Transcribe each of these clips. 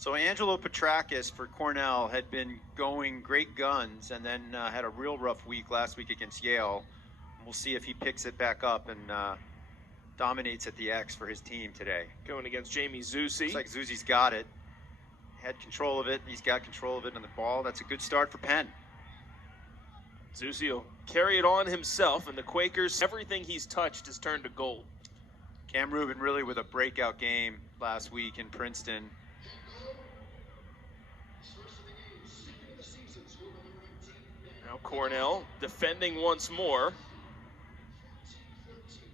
So Angelo Petrakis for Cornell had been going great guns and then had a real rough week last week against Yale. We'll see if he picks it back up and dominates at the X for his team today. Going against Jamie Zusi. Looks like Zusi's got it. Had control of it. He's got control of it on the ball. That's a good start for Penn. Zusi will carry it on himself, and the Quakers, everything he's touched has turned to gold. Cam Rubin really with a breakout game last week in Princeton. Now Cornell defending once more.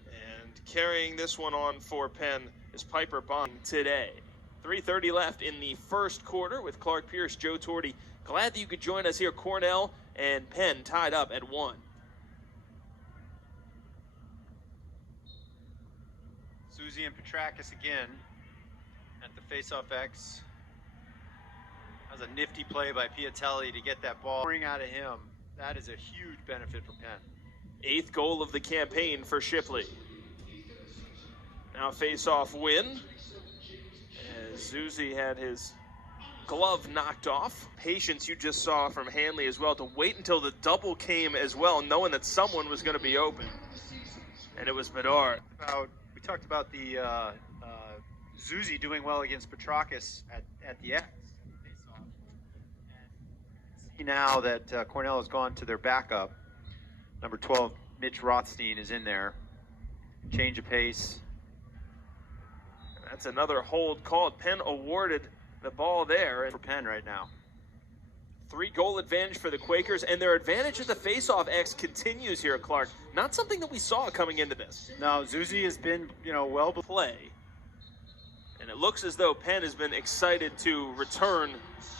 And carrying this one on for Penn is Piper Bond today. 3:30 left in the first quarter with Clark Pierce, Joe Torty. Glad that you could join us here. Cornell and Penn tied up at 1. Zusi and Petrakis again at the Faceoff X. That was a nifty play by Piatelli to get that ball pouring out of him. That is a huge benefit for Penn. 8th goal of the campaign for Shipley. Now face-off win. As Zusi had his glove knocked off. Patience you just saw from Hanley as well to wait until the double came as well, knowing that someone was going to be open. And it was Bedard. We talked about the Zusi doing well against Petrakis at the X. See now that Cornell has gone to their backup. Number 12, Mitch Rothstein, is in there. Change of pace. That's another hold called. Penn awarded the ball there. For Penn right now. 3-goal advantage for the Quakers, and their advantage at the face-off X continues here, Clark. Not something that we saw coming into this. No, Zusi has been, well play. And it looks as though Penn has been excited to return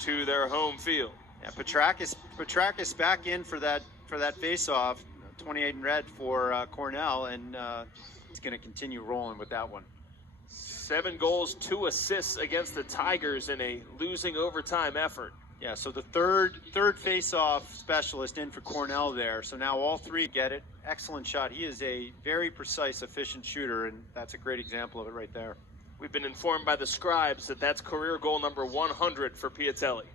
to their home field. Yeah, Petrakis back in for that face-off, 28 in red for Cornell, and he's going to continue rolling with that one. 7 goals, 2 assists against the Tigers in a losing overtime effort. Yeah, so the third face-off specialist in for Cornell there. So now all 3 get it. Excellent shot. He is a very precise, efficient shooter, and that's a great example of it right there. We've been informed by the scribes that that's career goal number 100 for Piatelli.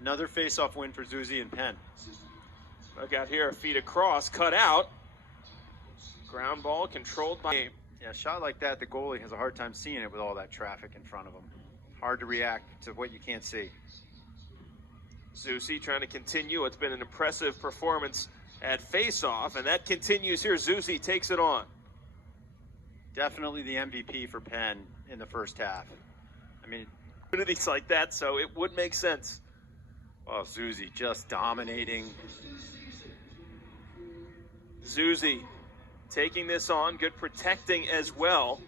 Another face-off win for Zusi and Penn. Look out here, feet across, cut out. Ground ball controlled by... Yeah, a shot like that, the goalie has a hard time seeing it with all that traffic in front of him. Hard to react to what you can't see. Zusi trying to continue what's been an impressive performance at face-off, and that continues here. Zusi takes it on. Definitely the MVP for Penn in the first half. I mean, opportunities like that, so it would make sense. Oh, Zusi just dominating. Zusi taking this on, good protecting as well.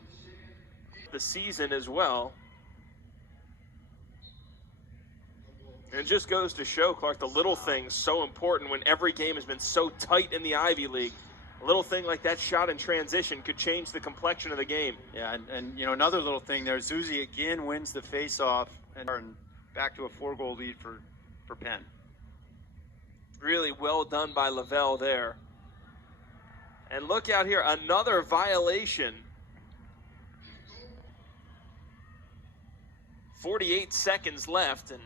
The season as well. And it just goes to show, Clark, the little things so important when every game has been so tight in the Ivy League. A little thing like that shot in transition could change the complexion of the game. Yeah, and another little thing there, Zusi again wins the face-off and back to a 4-goal lead for Penn. Really well done by Lavelle there. And look out here, another violation. 48 seconds left, and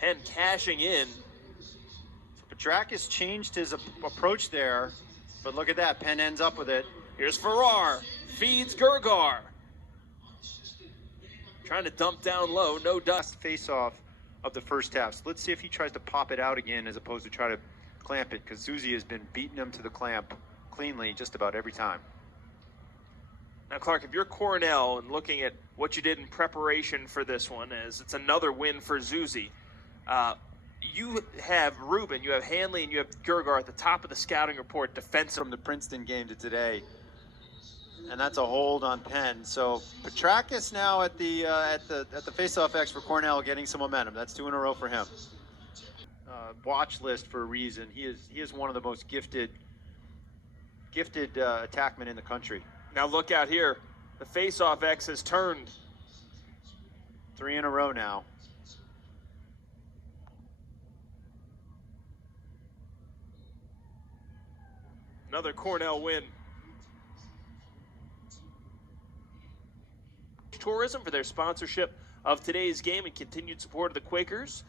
Penn cashing in. So Petrakis changed his approach there, but look at that, Penn ends up with it. Here's Farrar, feeds Gergar. Trying to dump down low, no dust. Face-off of the first half. So let's see if he tries to pop it out again as opposed to try to clamp it, because Zusi has been beating him to the clamp cleanly just about every time. Now, Clark, if you're Cornell and looking at what you did in preparation for this one, as it's another win for Zusi, you have Rubin, you have Hanley, and you have Gergar at the top of the scouting report, defensive. From the Princeton game to today, and that's a hold on Penn. So Petrakis now at the face-off X for Cornell, getting some momentum. That's 2 in a row for him. Watch list for a reason. He is one of the most gifted attackmen in the country. Now look out here. The face-off X has turned. 3 in a row now. Another Cornell win. Tourism for their sponsorship of today's game and continued support of the Quakers.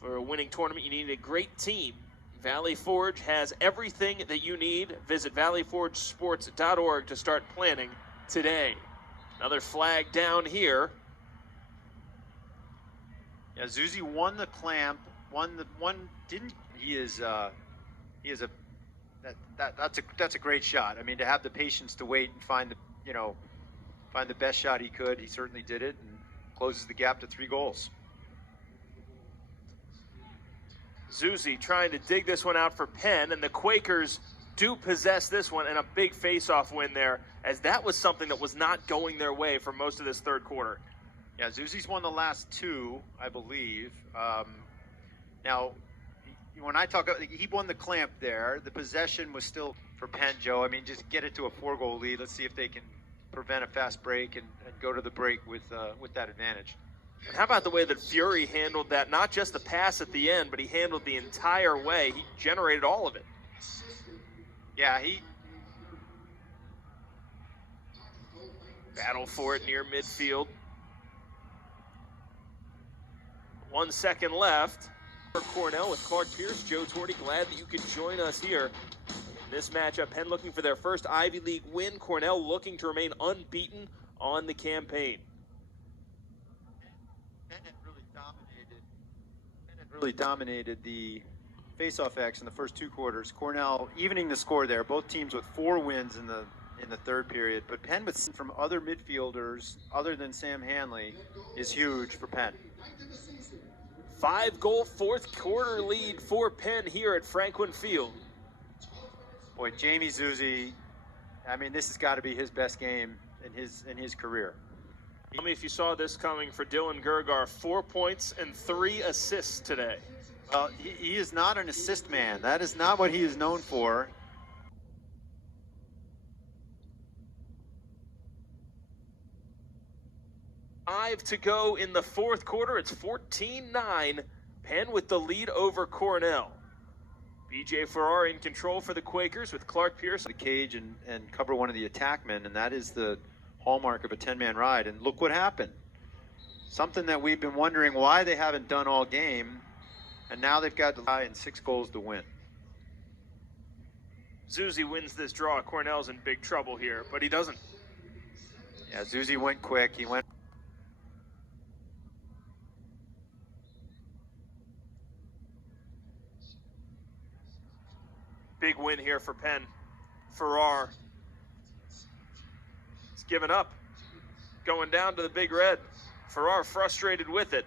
For a winning tournament, you need a great team. Valley Forge has everything that you need. Visit valleyforgesports.org to start planning today. Another flag down here. Yeah, Zusi won the clamp. That's a great shot. I mean, to have the patience to wait and find the best shot he could, he certainly did it and closes the gap to 3 goals. Zusi trying to dig this one out for Penn, and the Quakers do possess this one, and a big face-off win there, as that was something that was not going their way for most of this third quarter. Yeah, Zusi's won the last 2, I believe. Now, when I talk, he won the clamp there. The possession was still for Penn, Joe. I mean, just get it to a 4-goal lead. Let's see if they can prevent a fast break and go to the break with that advantage. And how about the way that Fury handled that? Not just the pass at the end, but he handled the entire way. He generated all of it. Yeah, he battle for it near midfield. 1 second left. For Cornell with Clark Pierce, Joe Torty, glad that you could join us here in this matchup. Penn looking for their first Ivy League win. Cornell looking to remain unbeaten on the campaign. Penn had really dominated the Faceoff X in the first 2 quarters. Cornell evening the score there. Both teams with 4 wins in the third period. But Penn, from other midfielders other than Sam Hanley, is huge for Penn. 5-goal fourth quarter lead for Penn here at Franklin Field. Boy, Jamie Zusi, I mean, this has got to be his best game in his career. Tell me if you saw this coming for Dylan Gergar. 4 points and 3 assists today. Well, he is not an assist man. That is not what he is known for. Five to go in the fourth quarter. It's 14-9. Penn with the lead over Cornell. BJ Farrar in control for the Quakers with Clark Pierce. The cage and cover one of the attackmen, and that is the hallmark of a 10-man ride. And look what happened. Something that we've been wondering why they haven't done all game, and now they've got the tie and 6 goals to win. Zusi wins this draw. Cornell's in big trouble here, but he doesn't. Yeah, Zusi went quick. He went. Big win here for Penn. Farrar. He's given up. Going down to the Big Red. Farrar frustrated with it.